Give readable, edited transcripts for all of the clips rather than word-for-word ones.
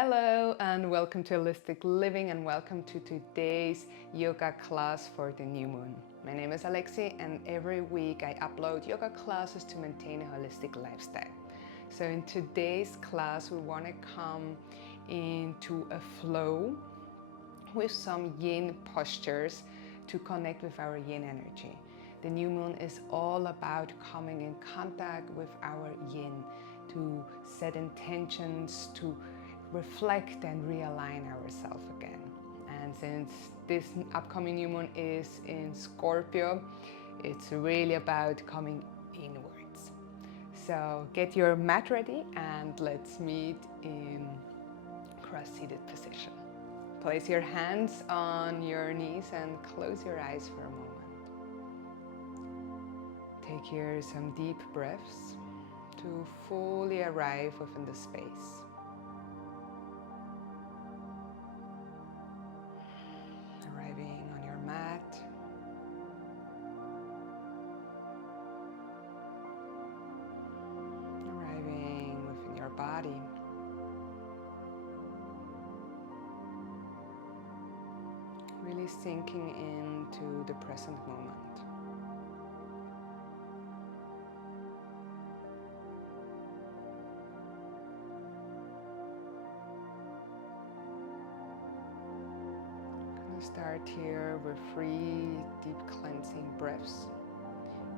Hello and welcome to Holistic Living and welcome to today's yoga class for the new moon. My name is Alexi and every week I upload yoga classes to maintain a holistic lifestyle. So in today's class we want to come into a flow with some yin postures to connect with our yin energy. The new moon is all about coming in contact with our yin, to set intentions, to reflect and realign ourselves again. And since this upcoming new moon is in Scorpio, it's really about coming inwards. So get your mat ready and let's meet in cross-seated position. Place your hands on your knees and close your eyes for a moment. Take here some deep breaths to fully arrive within the space. Arriving on your mat. Arriving within your body. Really sinking into the present moment. Start here with 3 deep cleansing breaths.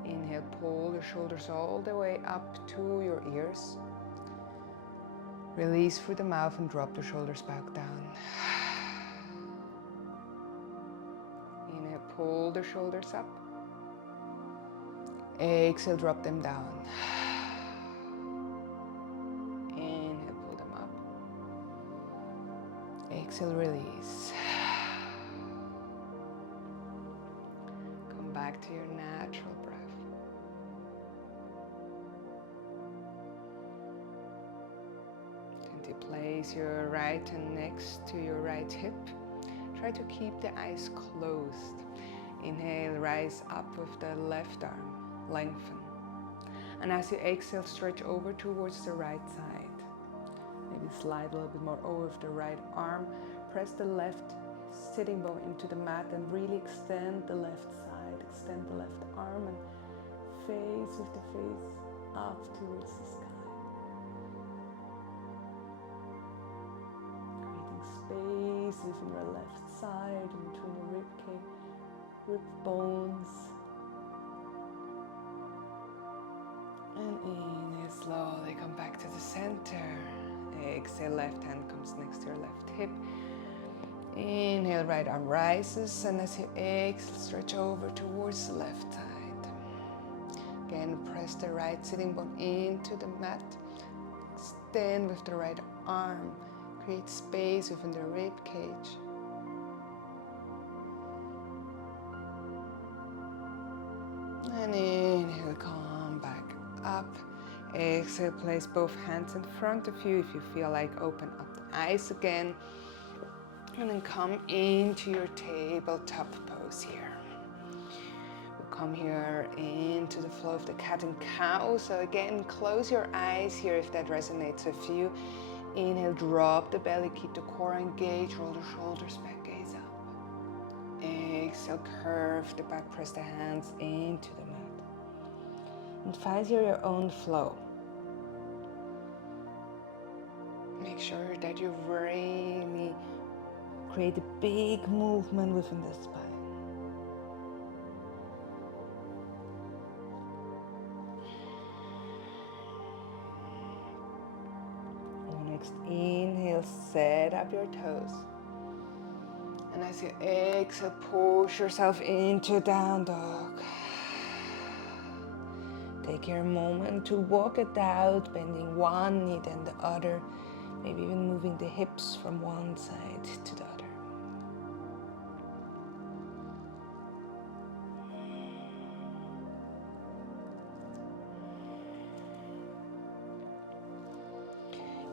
Inhale, pull the shoulders all the way up to your ears. Release through the mouth and drop the shoulders back down. Inhale, pull the shoulders up. Exhale, drop them down. Inhale, pull them up. Exhale, release. Back to your natural breath. Gently place your right hand next to your right hip. Try to keep the eyes closed. Inhale, rise up with the left arm, lengthen. And as you exhale, stretch over towards the right side. Maybe slide a little bit more over with the right arm. Press the left sitting bone into the mat and really extend the left side. Extend the left arm and face with the face up towards the sky. Creating space within your left side in between your rib cage, rib bones. And inhale, slowly come back to the center. Exhale, left hand comes next to your left hip. Inhale, right arm rises, and as you exhale, stretch over towards the left side. Again, press the right sitting bone into the mat. Extend with the right arm. Create space within the rib cage. And inhale, come back up. Exhale, place both hands in front of you. If you feel like, open up the eyes again. And then come into your tabletop pose here. We'll come here into the flow of the cat and cow. So again, close your eyes here if that resonates with you. Inhale, drop the belly, keep the core engaged, roll the shoulders back, gaze up. Exhale, curve the back, press the hands into the mat. And find here your own flow. Make sure that you really create a big movement within the spine. Next inhale, set up your toes. And as you exhale, push yourself into down dog. Take your moment to walk it out, bending one knee then the other. Maybe even moving the hips from one side to the other.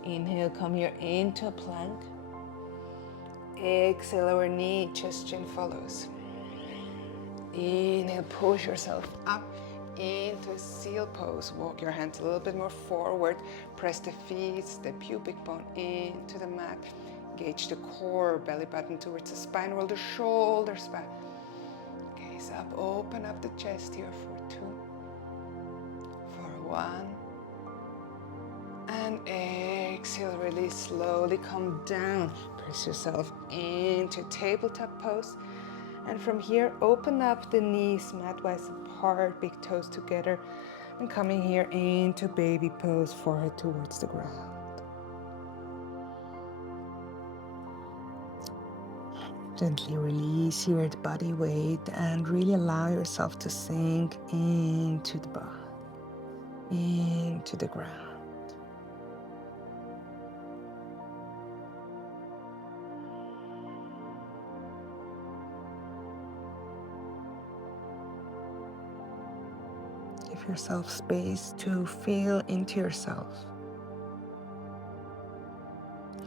Inhale, come here into a plank. Exhale, lower knee, chest chin follows. Inhale, push yourself up into a seal pose. Walk your hands a little bit more forward. Press the feet, the pubic bone into the mat. Engage the core, belly button towards the spine. Roll the shoulders back. Gaze up, open up the chest here for 2, for 1. And exhale, release, slowly come down. Press yourself into tabletop pose. And from here, open up the knees, mat-wise apart, big toes together. And coming here into baby pose, forehead towards the ground. Gently release your body weight and really allow yourself to sink into the body, into the ground. Give yourself space to feel into yourself.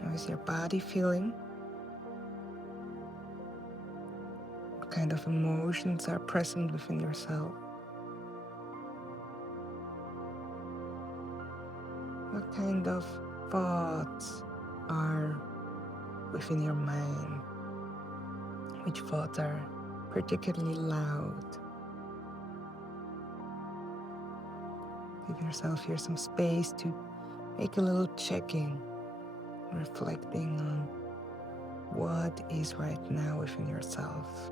How is your body feeling? What kind of emotions are present within yourself? What kind of thoughts are within your mind? Which thoughts are particularly loud? Give yourself here some space to make a little check-in, reflecting on what is right now within yourself.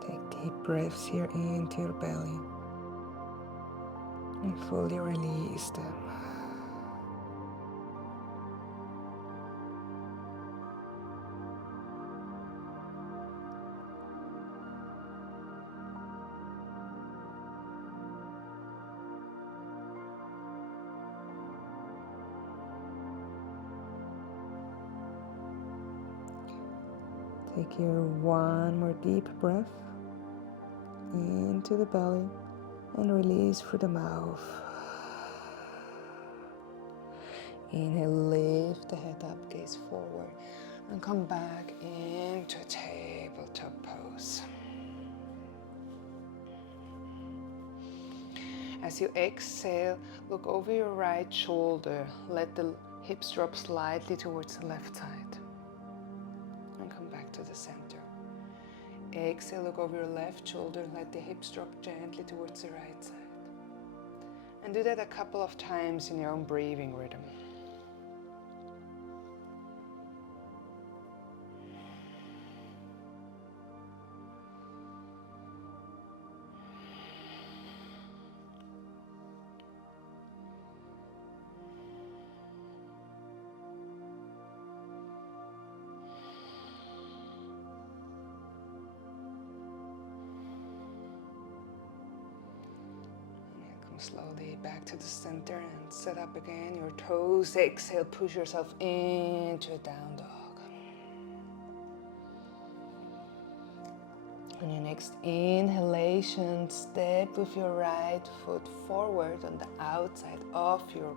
Take deep breaths here into your belly and fully release them. Take here one more deep breath into the belly and release through the mouth. Inhale, lift the head up, gaze forward, and come back into tabletop pose. As you exhale, look over your right shoulder. Let the hips drop slightly towards the left side. And come back to the center. Exhale, look over your left shoulder. Let the hips drop gently towards the right side. And do that a couple of times in your own breathing rhythm. Slowly back to the center and sit up again. Your toes, exhale, push yourself into a down dog. On your next inhalation, step with your right foot forward on the outside of your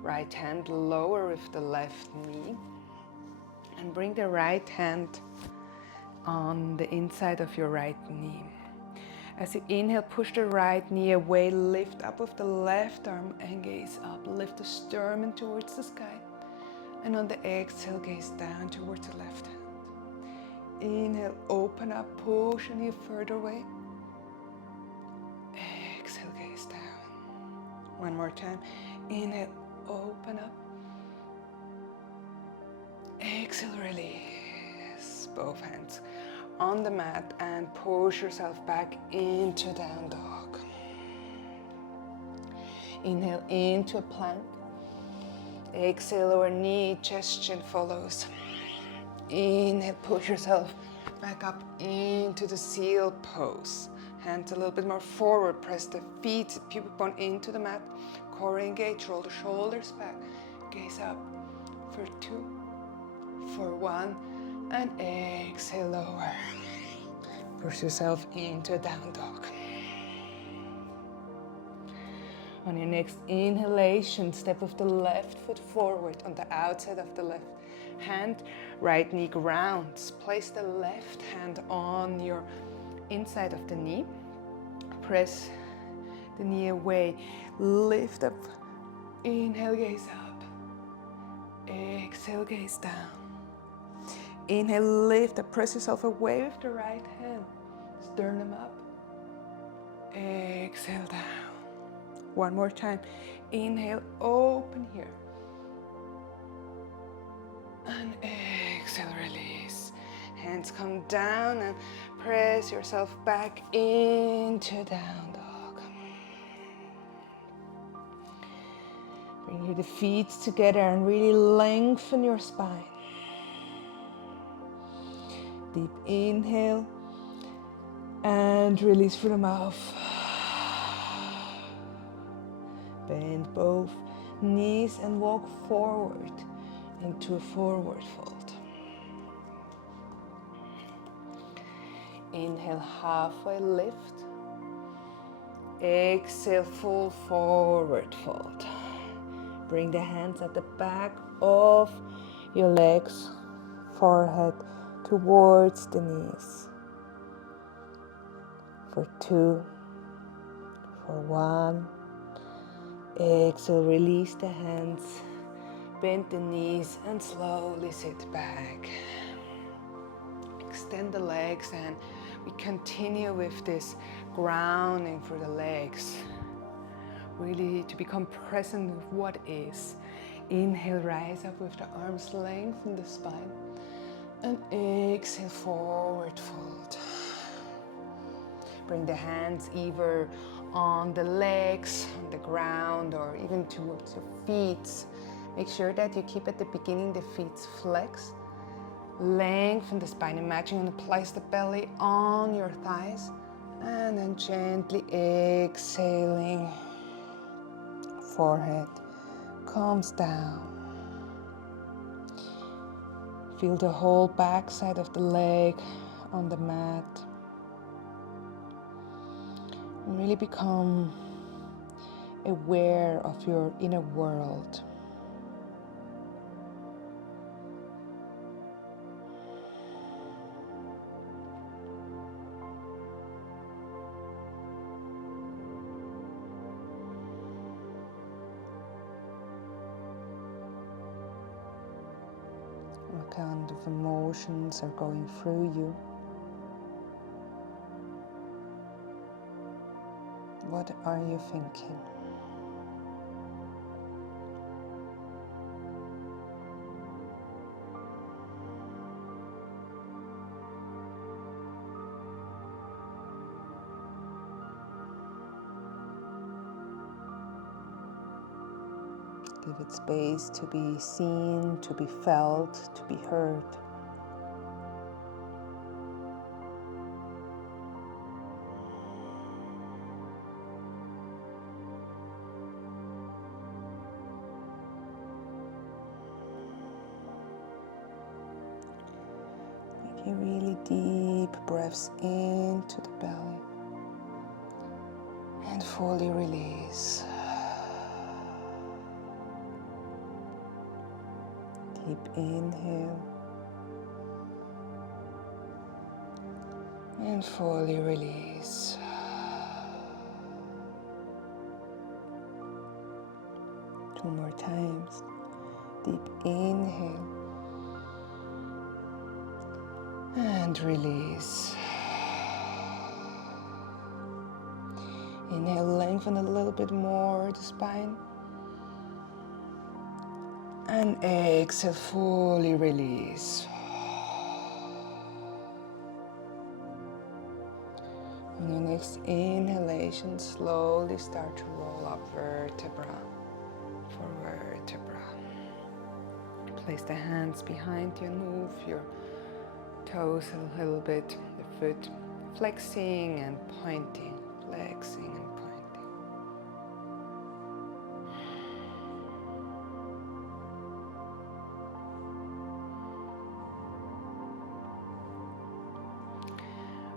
right hand, lower with the left knee, and bring the right hand on the inside of your right knee. As you inhale, push the right knee away, lift up with the left arm and gaze up. Lift the sternum towards the sky. And on the exhale, gaze down towards the left hand. Inhale, open up, push a knee further away. Exhale, gaze down. One more time. Inhale, open up. Exhale, release. Both hands on the mat and push yourself back into down dog. Inhale into a plank. Exhale, lower knee, chest chin follows. Inhale, push yourself back up into the seal pose. Hands a little bit more forward, press the feet, pubic bone into the mat. Core engage, roll the shoulders back. Gaze up for 2, for 1. And exhale, lower. Push yourself into a down dog. On your next inhalation, step with the left foot forward on the outside of the left hand. Right knee grounds. Place the left hand on your inside of the knee. Press the knee away. Lift up. Inhale, gaze up. Exhale, gaze down. Inhale, lift up. Press yourself away with the right hand. Sternum up. Exhale down. One more time. Inhale, open here. And exhale, release. Hands come down and press yourself back into down dog. Bring the feet together and really lengthen your spine. Deep inhale and release through the mouth. Bend both knees and walk forward into a forward fold. Inhale, halfway lift. Exhale, full forward fold. Bring the hands at the back of your legs, forehead towards the knees. For 2, for 1. Exhale, release the hands, bend the knees and slowly sit back. Extend the legs and we continue with this grounding for the legs. Really to become present with what is. Inhale, rise up with the arms, lengthen the spine. And exhale, forward fold. Bring the hands either on the legs, on the ground, or even towards your feet. Make sure that you keep at the beginning the feet flex. Lengthen the spine. Imagine you want to place the belly on your thighs. And then gently exhaling. Forehead comes down. Feel the whole back side of the leg on the mat. And really become aware of your inner world. What kind of emotions are going through you? What are you thinking? Give it space to be seen, to be felt, to be heard. Take a really deep breaths into the belly and fully release. Deep inhale and fully release. 2 more times. Deep inhale and release. Inhale, lengthen a little bit more the spine. And exhale, fully release. On your next inhalation, slowly start to roll up vertebra for vertebra. Place the hands behind you and move your toes a little bit, the foot flexing and pointing, flexing and pointing.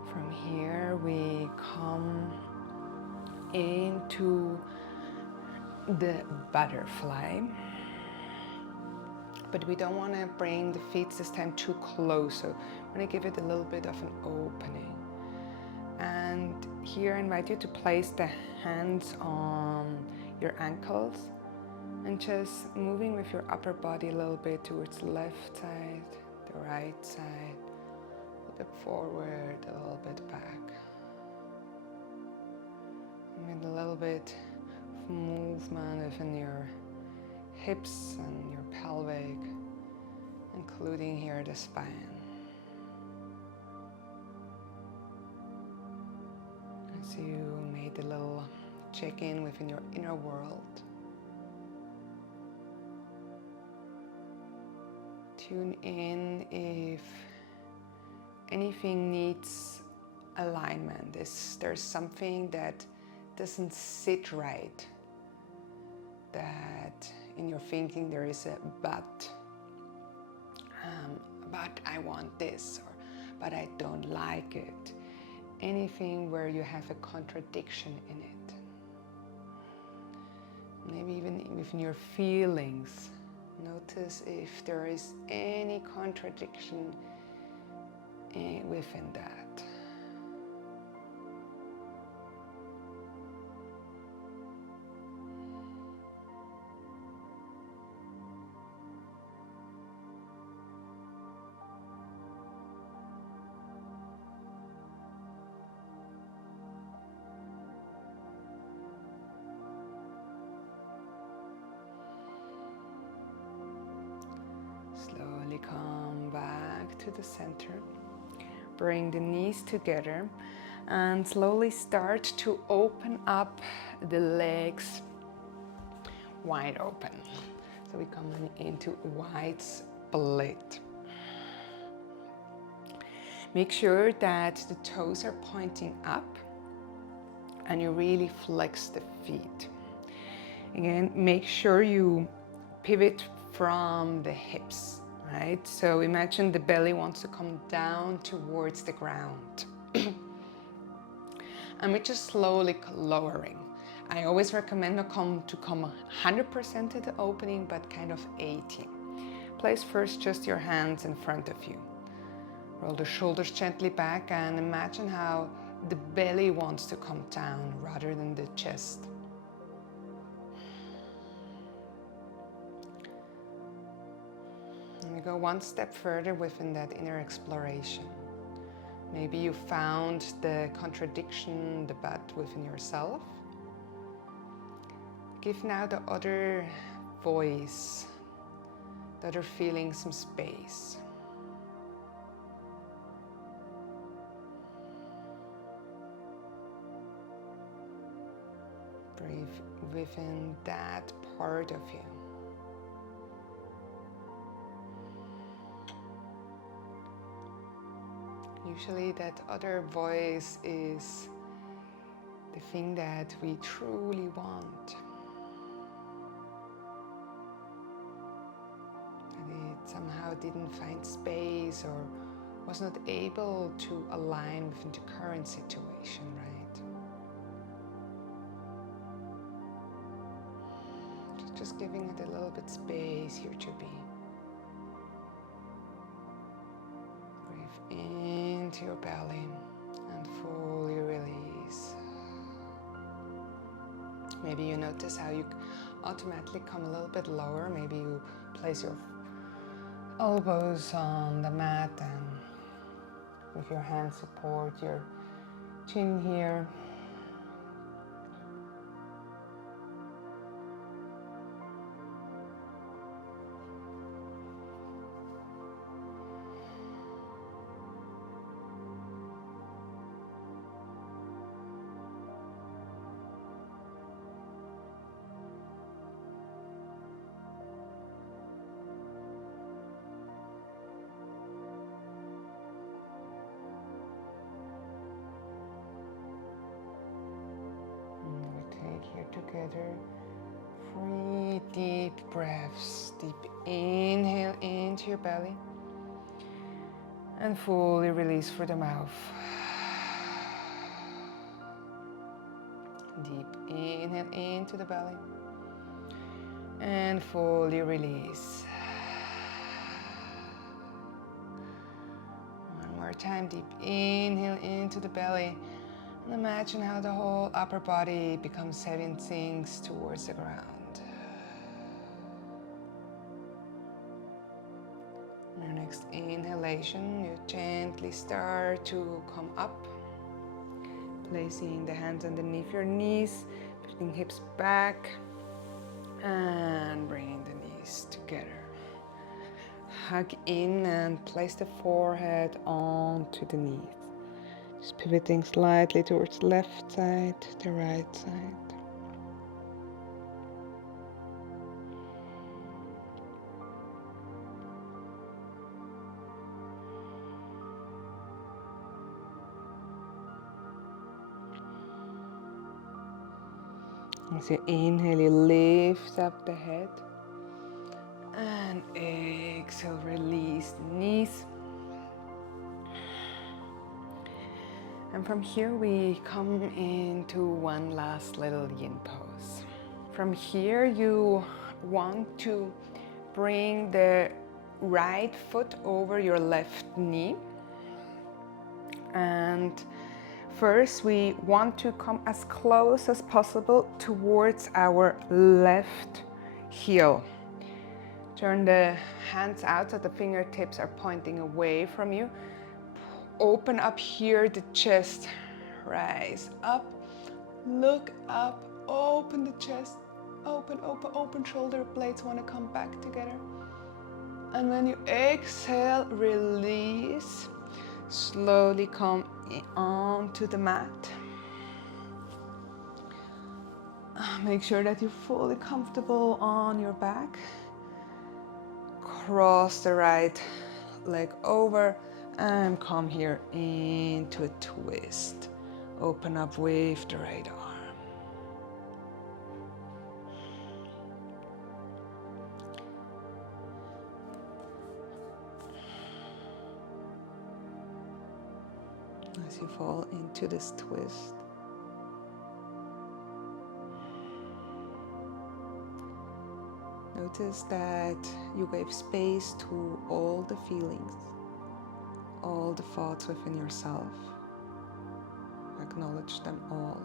From here we come into the butterfly. But we don't want to bring the feet this time too close, so I'm going to give it a little bit of an opening. And here I invite you to place the hands on your ankles and just moving with your upper body a little bit towards the left side, the right side, a little bit forward, a little bit back. And with a little bit of movement within your hips and your pelvic, including here the spine. As you made a little check-in within your inner world. Tune in if anything needs alignment. There's something that doesn't sit right, that in your thinking there is a but I want this, or but I don't like it. Anything where you have a contradiction in it. Maybe even within your feelings. Notice if there is any contradiction within that. Slowly come back to the center. Bring the knees together and slowly start to open up the legs wide open. So we come into wide split. Make sure that the toes are pointing up and you really flex the feet. Again, make sure you pivot from the hips, right? So imagine the belly wants to come down towards the ground. And we're just slowly lowering. I always recommend not to come 100% to the opening, but kind of 80. Place first just your hands in front of you. Roll the shoulders gently back and imagine how the belly wants to come down rather than the chest. And we go one step further within that inner exploration. Maybe you found the contradiction, the but within yourself. Give now the other voice, the other feeling some space. Breathe within that part of you. Usually that other voice is the thing that we truly want. And it somehow didn't find space or was not able to align with the current situation, right? Just giving it a little bit space here to be. Breathe into your belly and fully release. Maybe you notice how you automatically come a little bit lower. Maybe you place your elbows on the mat and with your hands support your chin here. Here together, 3 deep breaths. Deep inhale into your belly and fully release through the mouth. Deep inhale into the belly and fully release. One more time, deep inhale into the belly, and imagine how the whole upper body becomes heavy and sinks towards the ground. On your next inhalation, you gently start to come up, placing the hands underneath your knees, putting hips back, and bringing the knees together. Hug in and place the forehead onto the knees. Just pivoting slightly towards the left side, the right side. As you inhale, you lift up the head. And exhale, release the knees. And from here we come into one last little yin pose. From here you want to bring the right foot over your left knee. And first we want to come as close as possible towards our left heel. Turn the hands out so the fingertips are pointing away from you. Open up here the chest. Rise up, look up, open the chest. Open, open, open. Shoulder blades want to come back together. And when you exhale, release. Slowly come onto the mat. Make sure that you're fully comfortable on your back. Cross the right leg over and come here into a twist. Open up with the right arm. As you fall into this twist, notice that you gave space to all the feelings, all the thoughts within yourself. Acknowledge them all.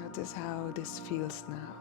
Notice how this feels now.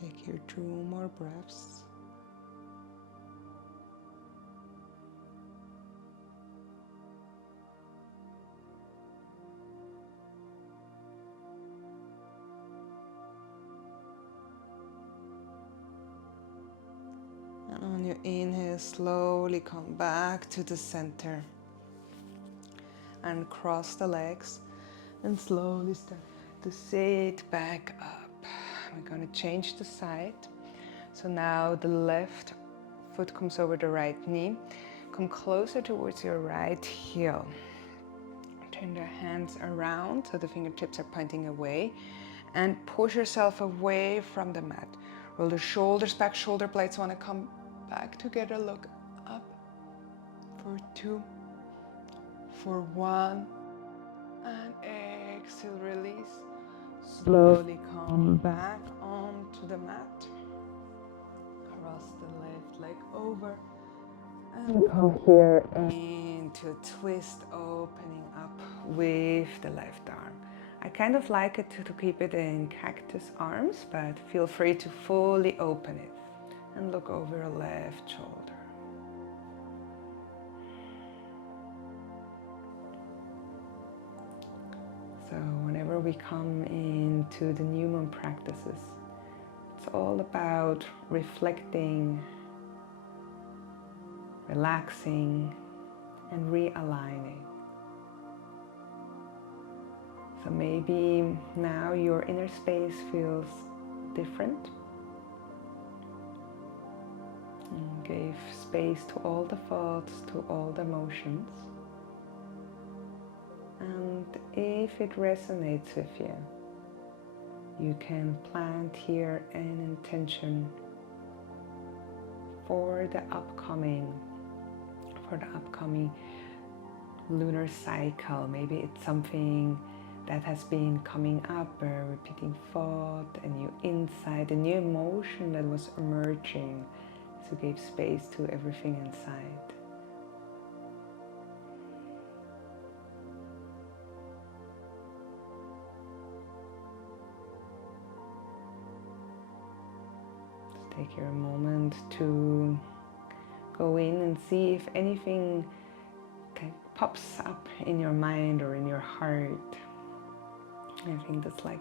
Take here 2 more breaths. And on your inhale, slowly come back to the center and cross the legs and slowly start to sit back up. We're going to change the side. So now the left foot comes over the right knee. Come closer towards your right heel. Turn the hands around so the fingertips are pointing away and push yourself away from the mat. Roll the shoulders back, shoulder blades want to come back together. Look up for 2, for 1, and exhale, release. Slowly come back onto the mat. Cross the left leg over and come here into a twist, opening up with the left arm. I kind of like it to keep it in cactus arms, but feel free to fully open it and look over your left shoulder. So whenever we come into the new moon practices, it's all about reflecting, relaxing, and realigning. So maybe now your inner space feels different. And give space to all the thoughts, to all the emotions. And if it resonates with you, you can plant here an intention for the upcoming lunar cycle. Maybe it's something that has been coming up, a repeating thought, a new insight, a new emotion that was emerging. So give space to everything inside. Take your moment to go in and see if anything pops up in your mind or in your heart. Anything that's like,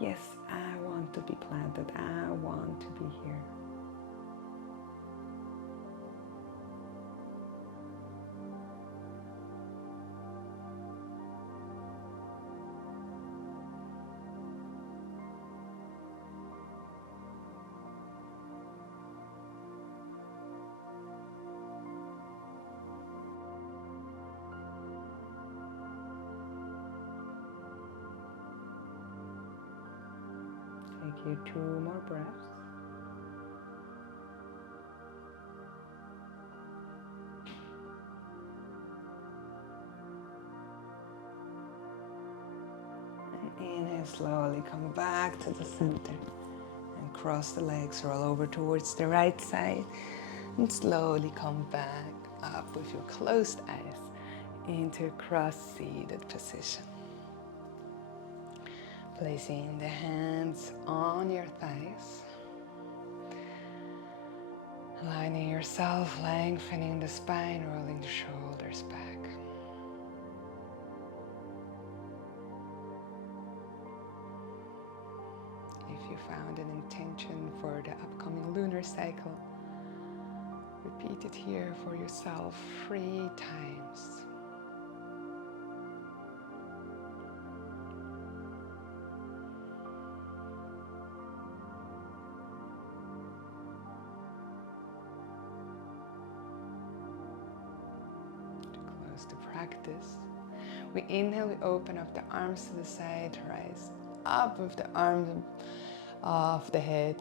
yes, I want to be planted, I want to be here. Take you 2 more breaths. And inhale, slowly come back to the center and cross the legs, roll over towards the right side and slowly come back up with your closed eyes into a cross-seated position. Placing the hands on your thighs, aligning yourself, lengthening the spine, rolling the shoulders back. If you found an intention for the upcoming lunar cycle, repeat it here for yourself 3 times. To practice, we inhale, we open up the arms to the side, rise up with the arms off the head.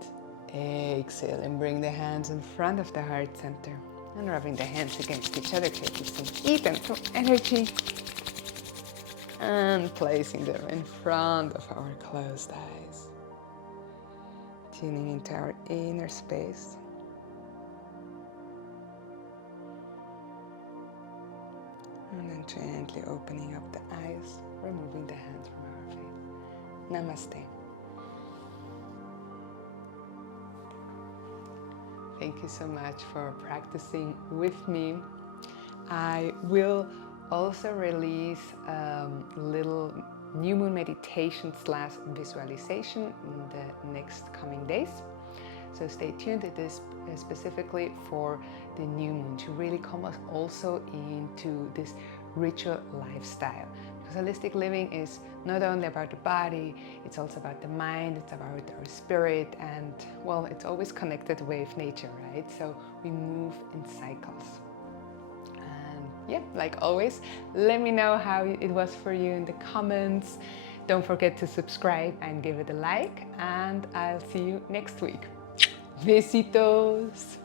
Exhale and bring the hands in front of the heart center and rubbing the hands against each other, taking some heat and some energy and placing them in front of our closed eyes, tuning into our inner space. And then gently opening up the eyes, removing the hands from our face. Namaste. Thank you so much for practicing with me. I will also release a little new moon meditation / visualization in the next coming days. So stay tuned. It is specifically for the new moon to really come also into this ritual lifestyle. Because holistic living is not only about the body, it's also about the mind, it's about our spirit, and well, it's always connected with nature, right? So we move in cycles. And yeah, like always, let me know how it was for you in the comments. Don't forget to subscribe and give it a like, and I'll see you next week. Besitos!